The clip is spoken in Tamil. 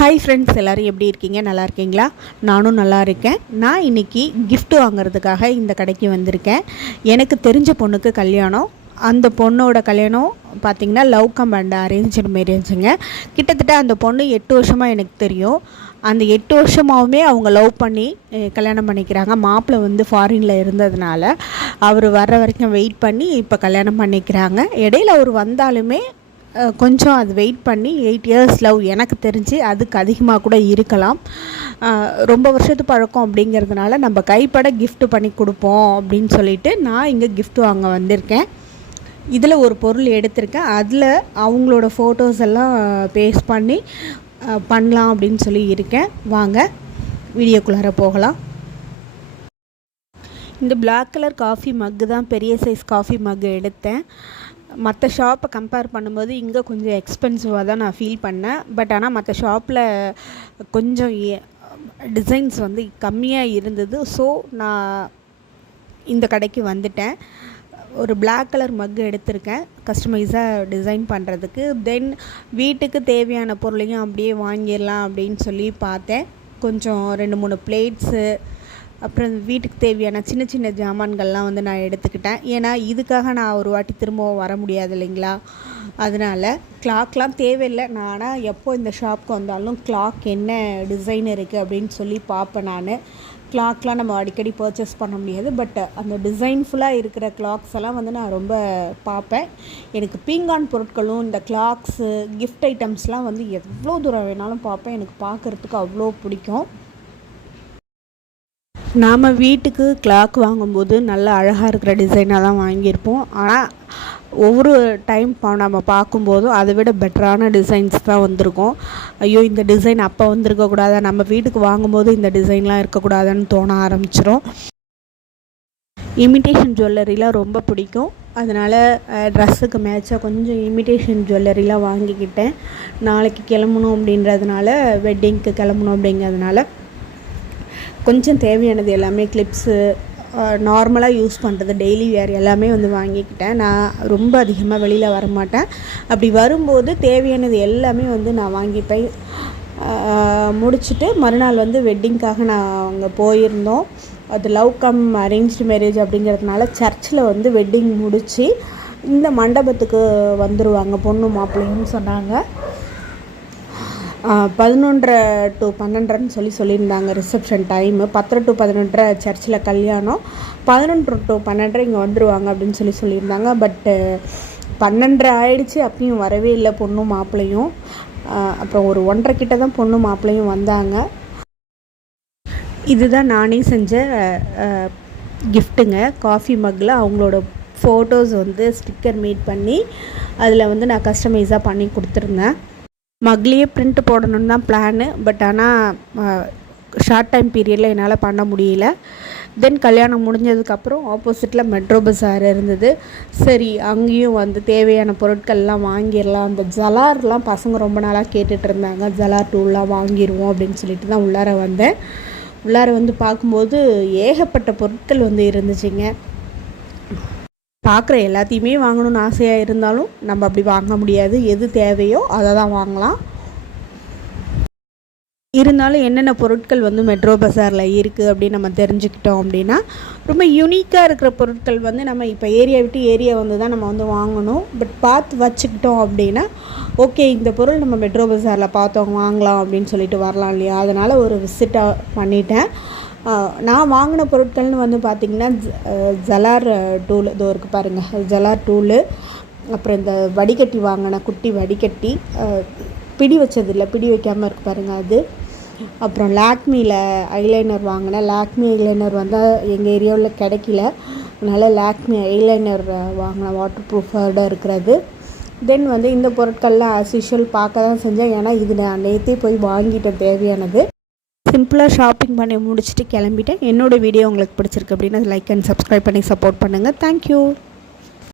ஹாய் ஃப்ரெண்ட்ஸ் எல்லோரும் எப்படி இருக்கீங்க? நல்லா இருக்கீங்களா? நானும் நல்லா இருக்கேன். நான் இன்றைக்கி கிஃப்ட் வாங்குறதுக்காக இந்த கடைக்கு வந்திருக்கேன். எனக்கு தெரிஞ்ச பொண்ணுக்கு கல்யாணம். அந்த பொண்ணோட கல்யாணம் பார்த்திங்கன்னா லவ் கம் அண்ட் அரேஞ்சு மேரேஜுங்க கிட்டத்தட்ட அந்த பொண்ணு எட்டு வருஷமாக எனக்கு தெரியும். அந்த எட்டு வருஷமாகவுமே அவங்க லவ் பண்ணி கல்யாணம் பண்ணிக்கிறாங்க. மாப்பிள்ளை வந்து ஃபாரினில் இருந்ததுனால அவர் வர்ற வரைக்கும் வெயிட் பண்ணி இப்போ கல்யாணம் பண்ணிக்கிறாங்க. இடையில அவர் வந்தாலுமே கொஞ்சம் அது வெயிட் பண்ணி எயிட் இயர்ஸ் லவ் எனக்கு தெரிஞ்சு அதுக்கு அதிகமாக கூட இருக்கலாம். ரொம்ப வருஷத்து பழக்கம் அப்படிங்கிறதுனால நம்ம கைப்பட கிஃப்ட் பண்ணி கொடுப்போம் அப்படின்னு சொல்லிட்டு நான் இங்கே கிஃப்ட் வாங்க வந்திருக்கேன். இதில் ஒரு பொருள் எடுத்திருக்கேன். அதில் அவங்களோட ஃபோட்டோஸ் எல்லாம் பேஸ்ட் பண்ணி பண்ணலாம் அப்படின்னு சொல்லி இருக்கேன். வாங்க வீடியோக்குள்ளார போகலாம். இந்த பிளாக் கலர் காஃபி மக்கு தான் பெரிய சைஸ் காஃபி மக்கு எடுத்தேன். மற்ற ஷாப்பை கம்பேர் பண்ணும்போது இங்கே கொஞ்சம் எக்ஸ்பென்சிவாக தான் நான் ஃபீல் பண்ணேன். பட் ஆனால் மற்ற ஷாப்பில் கொஞ்சம் டிசைன்ஸ் வந்து கம்மியாக இருந்தது. ஸோ நான் இந்த கடைக்கு வந்துட்டேன். ஒரு பிளாக் கலர் மக்கு எடுத்திருக்கேன். கஸ்டமைஸாக டிசைன் பண்ணுறதுக்கு தென் வீட்டுக்கு தேவையான பொருளையும் அப்படியே வாங்கிடலாம் அப்படின்னு சொல்லி பார்த்தேன். கொஞ்சம் ரெண்டு மூணு பிளேட்ஸு அப்புறம் வீட்டுக்கு தேவையான சின்ன சின்ன ஜாமான்கள்லாம் வந்து நான் எடுத்துக்கிட்டேன். ஏன்னா இதுக்காக நான் ஒரு வாட்டி திரும்பவும் வர முடியாது இல்லைங்களா? அதனால் கிளாக்லாம் தேவையில்லை. நான் ஆனால் எப்போ இந்த ஷாப்க்கு வந்தாலும் கிளாக் என்ன டிசைன் இருக்குது அப்படின்னு சொல்லி பார்ப்பேன் நான். கிளாக்லாம் நம்ம அடிக்கடி பர்ச்சேஸ் பண்ண முடியாது. பட் அந்த டிசைன்ஃபுல்லாக இருக்கிற கிளாக்ஸ் எல்லாம் வந்து நான் ரொம்ப பார்ப்பேன். எனக்கு பீங்கான் பொருட்களும் இந்த கிளாக்ஸு கிஃப்ட் ஐட்டம்ஸ்லாம் வந்து எவ்வளோ தூரம் வேணாலும் பார்ப்பேன். எனக்கு பார்க்குறதுக்கு அவ்வளோ பிடிக்கும். நாம் வீட்டுக்கு கிளாக் வாங்கும்போது நல்ல அழகாக இருக்கிற டிசைனாக தான் வாங்கியிருப்போம். ஆனால் ஒவ்வொரு டைம் நம்ம பார்க்கும்போதும் அதை விட பெட்டரான டிசைன்ஸ் தான் வந்திருக்கும். ஐயோ இந்த டிசைன் அப்போ வந்திருக்கக்கூடாதா நம்ம வீட்டுக்கு வாங்கும்போது இந்த டிசைன்லாம் இருக்கக்கூடாதுன்னு தோண ஆரம்பிச்சிடும் இமிட்டேஷன் ஜுவல்லரிலாம் ரொம்ப பிடிக்கும். அதனால் ட்ரெஸ்ஸுக்கு மேட்சாக கொஞ்சம் இமிட்டேஷன் ஜுவல்லரிலாம் வாங்கிக்கிட்டேன். நாளைக்கு கிளம்பணும் அப்படின்றதுனால வெட்டிங்க்கு கிளம்பணும் அப்படிங்கிறதுனால கொஞ்சம் தேவையானது எல்லாமே கிளிப்ஸு நார்மலாக யூஸ் பண்ணுறது டெய்லி வேர் எல்லாமே வந்து வாங்கிக்கிட்டேன். நான் ரொம்ப அதிகமாக வெளியில் வரமாட்டேன். அப்படி வரும்போது தேவையானது எல்லாமே வந்து நான் வாங்கிப்பேன். முடிச்சுட்டு மறுநாள் வந்து வெட்டிங்க்காக நான் அங்கே போயிருந்தோம். அது லவ் கம் அரேஞ்ச்டு மேரேஜ் அப்படிங்கிறதுனால சர்ச்சில் வந்து வெட்டிங் முடித்து இந்த மண்டபத்துக்கு வந்துடுவாங்க பொண்ணு மாப்பிள்ளைன்னு சொன்னாங்க. பதினொன்றரை டு பன்னெண்டரைன்னு சொல்லி சொல்லியிருந்தாங்க ரிசப்ஷன் டைமு பத்தரை டு பதினொன்றரை சர்ச்சில் கல்யாணம். பதினொன்று டு பன்னெண்டரை இங்கே வந்துடுவாங்க அப்படின்னு சொல்லி சொல்லியிருந்தாங்க. பட்டு பன்னெண்டரை ஆயிடுச்சு. அப்பயும் வரவே இல்லை பொண்ணும் மாப்பிள்ளையும். அப்புறம் ஒரு ஒன்றரை கிட்ட தான் பொண்ணும் மாப்பிள்ளையும் வந்தாங்க. இதுதான் நானே செஞ்ச கிஃப்ட்டுங்க காஃபி மக்கில் அவங்களோட ஃபோட்டோஸ் வந்து ஸ்டிக்கர் மேட் பண்ணி அதில் வந்து நான் கஸ்டமைஸாக பண்ணி கொடுத்துருந்தேன். மக்லேயே பிரிண்ட் போடணுன்னு தான் பிளானு பட் ஆனால் ஷார்ட் டைம் பீரியடில் என்னால் பண்ண முடியல. தென் கல்யாணம் முடிஞ்சதுக்கப்புறம் ஆப்போசிட்டில் மெட்ரோ பஸார் இருந்தது. சரி அங்கேயும் வந்து தேவையான பொருட்கள்லாம் வாங்கிடலாம். அந்த ஜலார்லாம் பசங்க ரொம்ப நாளாக கேட்டுட்டு இருந்தாங்க. ஜலார் டூல்லாம் வாங்கிடுவோம் அப்படின்னு சொல்லிட்டு தான் உள்ளார வந்தேன். உள்ளார வந்து பார்க்கும்போது ஏகப்பட்ட பொருட்கள் வந்து இருந்துச்சுங்க. பார்க்குற எல்லாத்தையுமே வாங்கணும்னு ஆசையாக இருந்தாலும் நம்ம அப்படி வாங்க முடியாது. எது தேவையோ அதை தான் வாங்கலாம். இருந்தாலும் என்னென்ன பொருட்கள் வந்து மெட்ரோ பஸாரில் இருக்குது அப்படின்னு நம்ம தெரிஞ்சுக்கிட்டோம் அப்படின்னா ரொம்ப யூனிக்காக இருக்கிற பொருட்கள் வந்து நம்ம இப்போ ஏரியா விட்டு ஏரியா வந்து தான் நம்ம வந்து வாங்கணும். பட் பார்த்து வச்சுக்கிட்டோம் அப்படின்னா ஓகே இந்த பொருள் நம்ம மெட்ரோ பஸாரில் பார்த்தோம் வாங்கலாம் அப்படின்னு சொல்லிட்டு வரலாம் இல்லையா? அதனால் ஒரு விசிட்டாக பண்ணிட்டேன். நான் வாங்கின பொருட்கள்னு வந்து பார்த்திங்கன்னா ஜலார் டூல். இதோ இருக்குது பாருங்கள் ஜலார் டூலு அப்புறம் இந்த வடிகட்டி வாங்கின குட்டி வடிகட்டி பிடி வச்சது இல்லை பிடி வைக்காமல் இருக்கு பாருங்கள் அது. அப்புறம் லாக்மியில் ஐலைனர் வாங்கினேன் லாக்மி ஐலைனர் வந்து எங்கள் ஏரியாவில் கிடைக்கல. அதனால் லாக்மி ஐலைனர் வாங்கினேன் வாட்டர் ப்ரூஃபர்டாக இருக்கிறது. தென் வந்து இந்த பொருட்கள்லாம் ஆஸ் யூஷுவல் பார்க்க தான் செஞ்சேன். ஏன்னா இது நான் நேற்றே போய் வாங்கிட்டேன் தேவையானது. சிம்பிளாக ஷாப்பிங் பண்ணி முடிச்சுட்டு கிளம்பிட்டேன். என்னோடய வீடியோ உங்களுக்கு பிடிச்சிருக்கு அப்படின்னா லைக் அண்ட் சப்ஸ்கிரைப் பண்ணி சப்போர்ட் பண்ணுங்கள் தேங்க்யூ